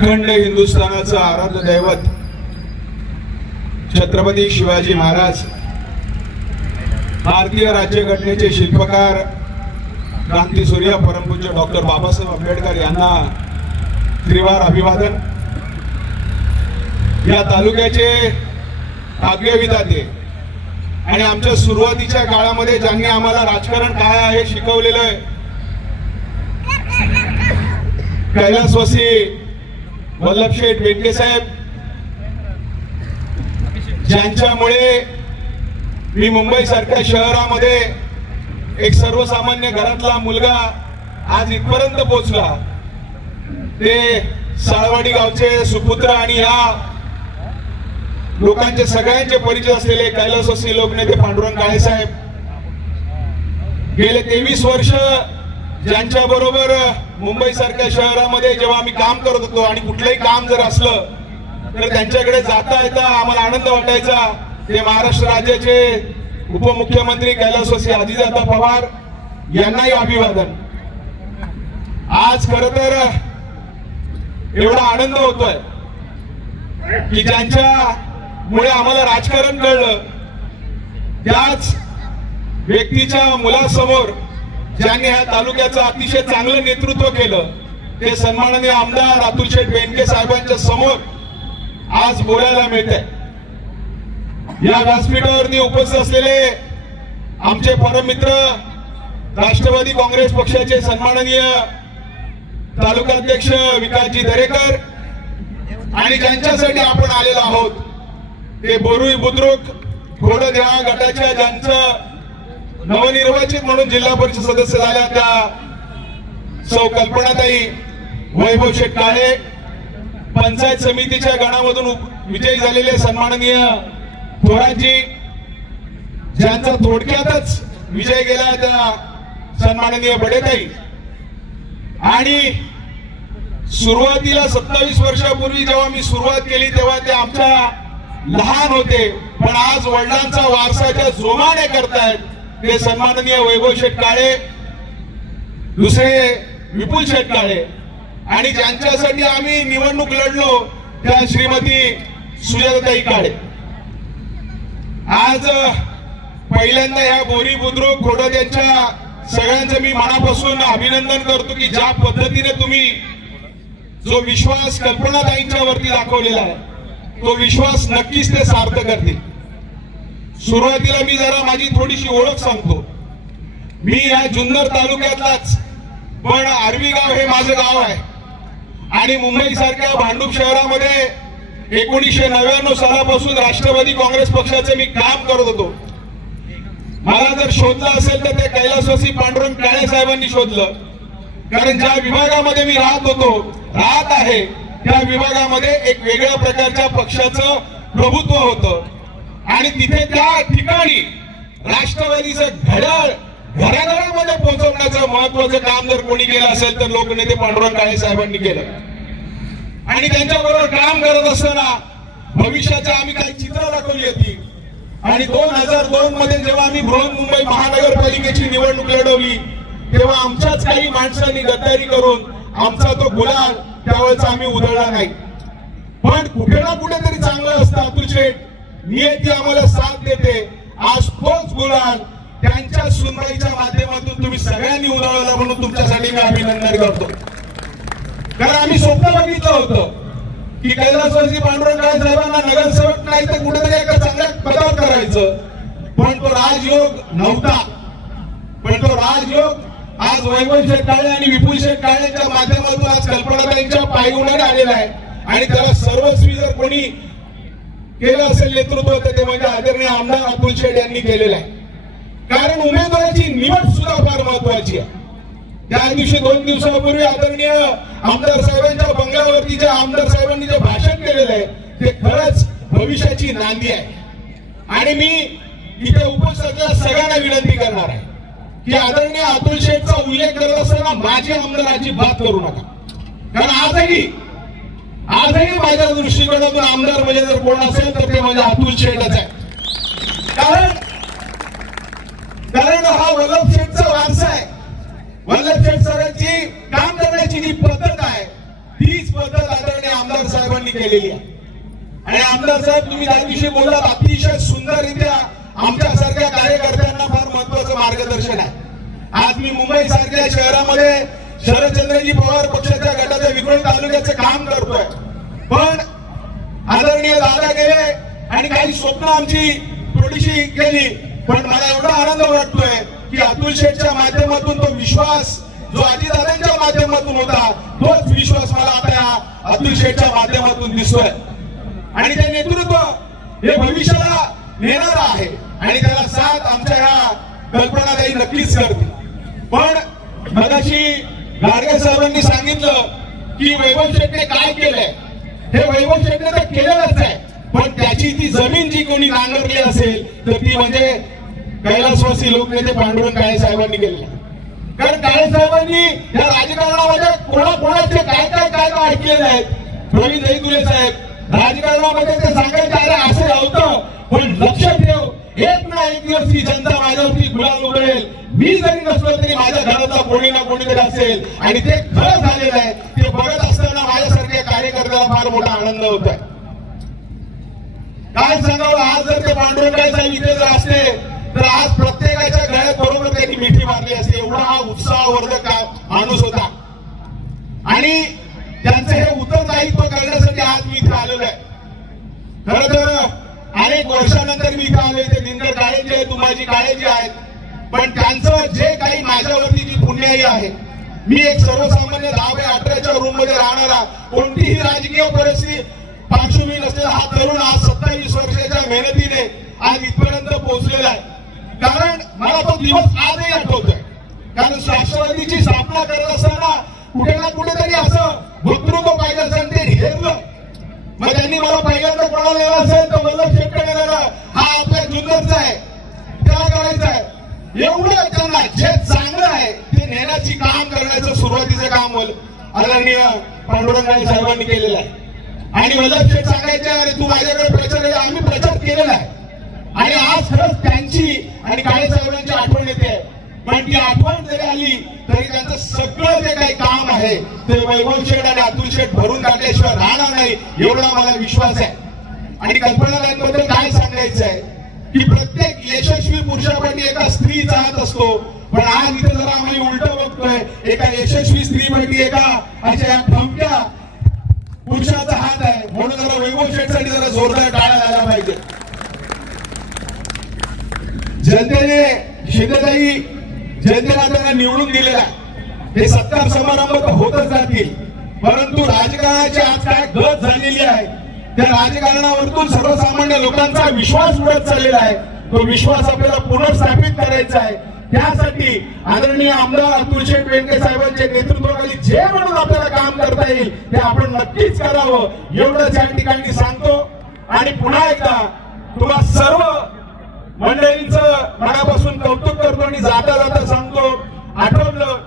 अखंड हिंदुस्थानाचं आराध्य दैवत छत्रपती शिवाजी महाराज, भारतीय राज्यघटनेचे शिल्पकार क्रांतीसूर्य परमपूज्य डॉक्टर बाबासाहेब आंबेडकर यांना त्रिवार अभिवादन। या तालुक्याचे भाग्यविधाते आणि आमच्या सुरुवातीच्या काळामध्ये ज्यांनी आम्हाला राजकारण काय आहे शिकवलेलं आहे, कैलासवासी वल्लभशेठ बेनके साहेब, ज्यांच्यामुळे मी मुंबई सारख्या शहरामध्ये एक सर्वसामान्य घरातला मुलगा आज इथपर्यंत पोहोचला। ते साळवाडी गावचे सुपुत्र आणि या लोकांचे सगळ्यांचे परिचय असलेले कैलासवासी लोकनेते पांडुरंग काळे साहेब, गेले 23 वर्ष ज्यांच्या बरोबर मुंबई सारख्या शहरामध्ये जेव्हा आम्ही काम करत होतो आणि कुठलंही काम जर असलं तर त्यांच्याकडे जाता येता आम्हाला आनंद वाटायचा, ते महाराष्ट्र राज्याचे उपमुख्यमंत्री कैलासवासी अजितदादा पवार यांनाही अभिवादन। आज खर तर एवढा आनंद होतोय की ज्यांच्यामुळे आम्हाला राजकारण कळलं, त्याच व्यक्तीच्या मुलासमोर ज्यांनी ह्या तालुक्याचं अतिशय चांगलं नेतृत्व केलं, ते सन्माननीय आमदार अतुल शेठ बेनके साहेबांच्या समोर आज बोलायला मिळतंय। या व्यासपीठावरती उपस्थित असलेले आमचे परममित्र राष्ट्रवादी काँग्रेस पक्षाचे सन्माननीय तालुकाध्यक्ष विकासजी दरेकर आणि ज्यांच्यासाठी आपण आलेलो आहोत ते बोरुई बुद्रुक घोडदेवा गटाच्या ज्यांचं नवनिर्वाचित म्हणून जिल्हा परिषद सदस्य झाल्या त्या सौ कल्पनाताई वैभव शेठ काळे, पंचायत समितीच्या गणामधून विजयी झालेले सन्माननीय थोरातजी, ज्यांचा थोडक्यातच विजय गेला त्या सन्माननीय बडेताई, आणि सुरुवातीला 27 वर्षापूर्वी जेव्हा मी सुरुवात केली तेव्हा ते आमच्या लहान होते, पण आज वडिलांचा वारसाच्या जोमाने करतायत ते सन्माननीय वैभव शेठ काळे, दुसरे विपुल शेठ काळे, आणि ज्यांच्यासाठी आम्ही निवडणूक लढलो त्या श्रीमती सुजाताताई काळे। आज पहिल्यांदा ह्या बोरी बुद्रुक घोडद यांच्या सगळ्यांचं मी मनापासून अभिनंदन करतो की ज्या पद्धतीने तुम्ही जो विश्वास कल्पनाताईंच्या वरती दाखवलेला आहे तो विश्वास नक्कीच ते सार्थ करतील। सुरुवातीला मी जरा माझी थोडीशी ओळख सांगतो। मी या जुन्नर तालुक्यातलाच, पण आर्वी गाव हे माझं गाव आहे आणि मुंबई सारख्या भांडूप शहरामध्ये 1999 सालापासून राष्ट्रवादी काँग्रेस पक्षाचे मी काम करत होतो। मला जर शोधलं असेल तर ते कैलासवासी पांडुरंग काळे साहेबांनी शोधलं, कारण ज्या विभागामध्ये मी राहत आहे त्या विभागामध्ये एक वेगळ्या प्रकारच्या पक्षाचं प्रभुत्व होतं आणि तिथे त्या ठिकाणी राष्ट्रवादीचं घड्याळ घराघरामध्ये पोहोचवण्याचं महत्वाचं काम जर कोणी केलं असेल तर लोकनेते पांडुरंग काळे साहेबांनी केलं। आणि त्यांच्याबरोबर काम करत असताना भविष्याच्या आम्ही काही चित्र दाखवली होती आणि 2002 मध्ये जेव्हा आम्ही बृहन्मुंबई महानगरपालिकेची निवडणूक लढवली तेव्हा आमच्याच काही माणसांनी गद्दारी करून आमचा तो गुलाल त्यावेळेस आम्ही उधळला नाही, पण कुठे ना कुठेतरी चांगलं असतं अतुल शेठ, नियती आम्हाला साथ देते। आज तोच गुलाल त्यांच्या सुनबाईच्या माध्यमातून तुम्ही सगळ्यांनी उधळला म्हणून तुमच्यासाठी मी अभिनंदन करतो। कारण आम्ही स्वप्न बघितलं होतं की कैलासवासी पांडुरंग काळे साहेबांना नगरसेवक नाही तर कुठेतरी एका चांगल्या पदावर करायचं, पण तो राजयोग नव्हता। पण तो राजयोग आज वैभव शेठ काळे आणि विपुल शेठ काळेच्या माध्यमातून आज कल्पनाताईंच्या पायगुणाने आलेला आहे आणि त्याला सर्वस्वी जर कोणी केलं असेल नेतृत्व तर ते म्हणजे आदरणीय आमदार अतुल शेठ यांनी केलेलं आहे। कारण उमेदवाराची निवड सुद्धा फार महत्वाची आहे। त्या दिवशी 2 दिवसापूर्वी आदरणीय आमदार साहेबांच्या बंगल्यावरती जे आमदार साहेबांनी जे भाषण केलेलं आहे ते खरंच भविष्याची नांदी आहे। आणि मी इथे उपस्थित सगळ्यांना विनंती करणार आहे की आदरणीय अतुल शेठचा उल्लेख करत असताना माझी आमदाराची बात करू नका, कारण आजही माझ्या दृष्टिकोनातून आमदार म्हणजे जर कोण असेल तर ते म्हणजे अतुल शेठच आहे। कारण हा वल्लभ शेठचा वारसा आहे। वल्लभ शेठ सरांची काम करण्याची जी पद्धत आहे तीच पद्धत आदरणीय साहेबांनी केलेली आहे. आणि आमदार साहेब, तुम्ही त्या दिवशी बोललात, अतिशय सुंदररित्या आमच्यासारख्या कार्यकर्त्यांना फार महत्वाचं मार्गदर्शन आहे. आज मी मुंबई सारख्या शहरामध्ये शरदचंद्रजी पवार पक्षाच्या गटाच्या विक्रोळी तालुक्याचं काम करतोय, पण आदरणीय दादा गेले आणि काही स्वप्न आमची थोडीशी गेली. पण मला एवढा आनंद वाटतोय की अतुल शेठच्या माध्यमातून तो विश्वास जो अजितदादांच्या माध्यमातून होता, तोच विश्वास मला आता या अतुल शेठच्या माध्यमातून दिसतोय. आणि ते नेतृत्व हे भविष्याला नेणार आहे आणि त्याला साथ आमच्या ह्या कल्पनाताई नक्कीच करते. पण मगाशी गाडगे साहेबांनी सांगितलं की वैभव शेठने काय केलंय. हे वैभव शेठने तर केलेलंच आहे, पण त्याची ती जमीन जी कोणी नांगरली असेल तर ती म्हणजे कैलासवासी लोकनेते पांडुरंग काळे साहेबांनी केलेलं. कारण काळे साहेबांनी या राजकारणामध्ये कोणाकोणाचे काय काय काय काय ऐकलेले आहेत. प्रवीण दहीतुले साहेब राजकारणामध्ये ते सांगायचे, अरे असं नव्हतं, पण लक्ष ठेव, एक ना एक दिवस ही जनता माझ्यावरती गुलाल उधळेल. मी जरी नसलो तरी माझ्या घरातला कोणी ना कोणीतरी असेल. आणि ते खरं झालेलं आहे. ते बघत असताना माझ्यासारख्या कार्यकर्त्याला फार मोठा आनंद होत आहे. काय सांगावं, आज जर ते पांडुरंग साहेब इथे जर असते तर आज प्रत्येकाच्या गळ्यात बरोबर त्यांनी मिठी मारली असते. एवढा हा उत्साहवर्धक माणूस होता. आणि त्यांचं हे उत्तरदायित्व करण्यासाठी आज मी इथे आलेलो आहे. खरं तर अनेक वर्षानंतर मी इथे आलोय. ते दिनकर काळेजी आहेत, उमाजी काळेजी आहेत, पण त्यांचं जे काही माझ्यावरती जी पुण्याई आहे, मी एक सर्वसामान्य 10-18च्या रूम मध्ये राहणारा, कोणतीही राजकीय परिस्थिती पार्श्वभूमी नसलेला हा तरुण आज 27 वर्षाच्या मेहनतीने आज इथपर्यंत पोहोचलेला आहे. कारण मला तो दिवस आजही आठवतोय. कारण राष्ट्रवादीची स्थापना करत असताना कुठे ना कुठेतरी असं वक्तृत्व पाहिजे असेल, ते हेरलं. मग त्यांनी मला पहिल्यांदा कोणाला नेला असेल तर वल्लभ शेठकडे नेलं. हा आपल्या जुन्नरचा आहे, त्याला करायचं आहे. एवढं त्यांना जे चांगलं आहे ते नेण्याची काम करण्याचं सुरुवातीचं काम आदरणीय पांडुरंग साहेबांनी केलेलं आहे. आणि वल्लभ शेठ सांगायचे, अरे तू माझ्याकडे प्रचार केला, आम्ही प्रचार केलेला आहे. आणि आज खरंच त्यांची आणि काळे साहेबांची आठवण येते. पण ती आठवण जरी आली तरी त्यांचं सगळं जे काही काम आहे ते वैभव शेठ आणि अतुल शेठ भरून काढल्याशिवाय राहणार नाही, एवढा मला विश्वास आहे. आणि कल्पनाताईंबद्दल काय सांगायचं आहे की प्रत्येक यशस्वी पुरुषापाठी एका स्त्रीचा हात असतो. पण आज इथे जरा आम्ही उलट बघतोय, एका यशस्वी स्त्रीपाठी एका अशा ठमक्या पुरुषाचा हात आहे. म्हणून जरा वैभव शेठसाठी जरा जोरदार टाळ्या झाला पाहिजे. जनतेने शिंदेताई जनतेला त्यांना निवडून दिलेला आहे. हे सत्कार समारंभ तर होतच जातील, परंतु राजकारणाची आज काय गत झालेली आहे, त्या राजकारणावरतून सर्वसामान्य लोकांचा विश्वास उडत चाललेला आहे. तो विश्वास आपल्याला पुनर्स्थापित करायचा आहे. त्यासाठी आदरणीय आमदार अतुल शेठ बेनके साहेबांच्या नेतृत्वाखाली जे म्हणून आपल्याला काम करता येईल ते आपण नक्कीच करावं, एवढंच या ठिकाणी सांगतो. आणि पुन्हा एकदा तुम्हा सर्व मंडळींचं मनापासून कौतुक करतो. आणि जाता जाता सांगतो, आठवलं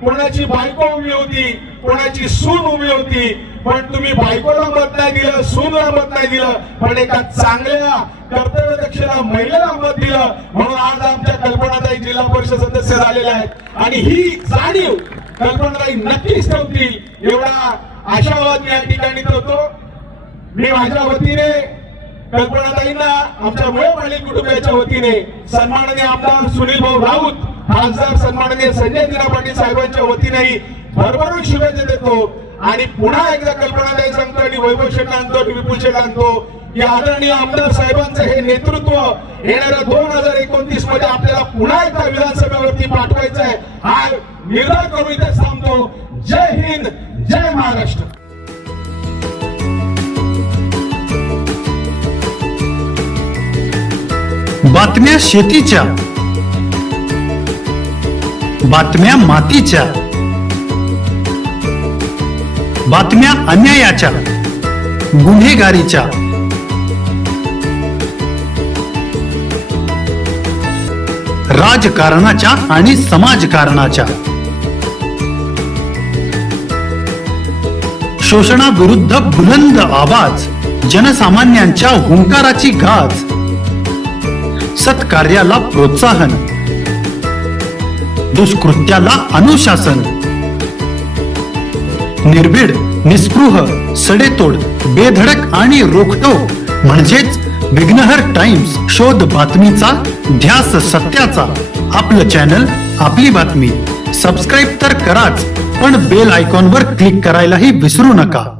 कोणाची बायको उभी होती, कोणाची सून उभी होती, पण तुम्ही बायकोला मत नाही दिलं, सूनला मत नाही दिलं, पण एका चांगल्या कर्तव्यदक्ष महिलेला मत दिलं. म्हणून आज आमच्या कल्पनाताई जिल्हा परिषद सदस्य झालेल्या आहेत. आणि ही जाणीव कल्पनाताई नक्कीच ठेवतील, एवढा आशावाद या ठिकाणी ठेवतो. मी माझ्या वतीने कल्पनाताईंना आमच्या मुळे पाटील कुटुंबाच्या वतीने, सन्माननीय आमदार सुनील भाऊ राऊत, खासदार सन्माननीय संजय दिना पाटील साहेबांच्या वतीनेही भरभरून शुभेच्छा देतो. आणि पुन्हा एकदा कल्पनाताई सांगतो आणि वैभव शेठ आणतो, विपुल शेठ आणतो, या आदरणीय आमदार साहेबांचं हे नेतृत्व येणाऱ्या 2029 मध्ये आपल्याला पुन्हा एकदा विधानसभेवरती पाठवायचं आहे. हा निर्धार करून इथे थांबतो. जय हिंद, जय महाराष्ट्र. बातम्या शेतीच्या, बातम्या मातीच्या, बातम्या अन्यायाच्या, गुन्हेगारीच्या, राजकारणाच्या आणि समाजकारणाच्या, शोषणाविरुद्ध बुलंद आवाज, जनसामान्यांच्या हुंकाराची गाज, सत्कार्याला प्रोत्साहन, दुष्कृत्याला अनुशासन, निर्भीड निस्पृह, सडेतोड, बेधडक आणि रोखटोक म्हणजेच विघ्नहर टाइम्स. शोध बातमीचा, ध्यास सत्याचा. आपलं चॅनल, आपली बातमी. सबस्क्राईब तर कराच, पण बेल आयकॉनवर क्लिक करायलाही विसरू नका.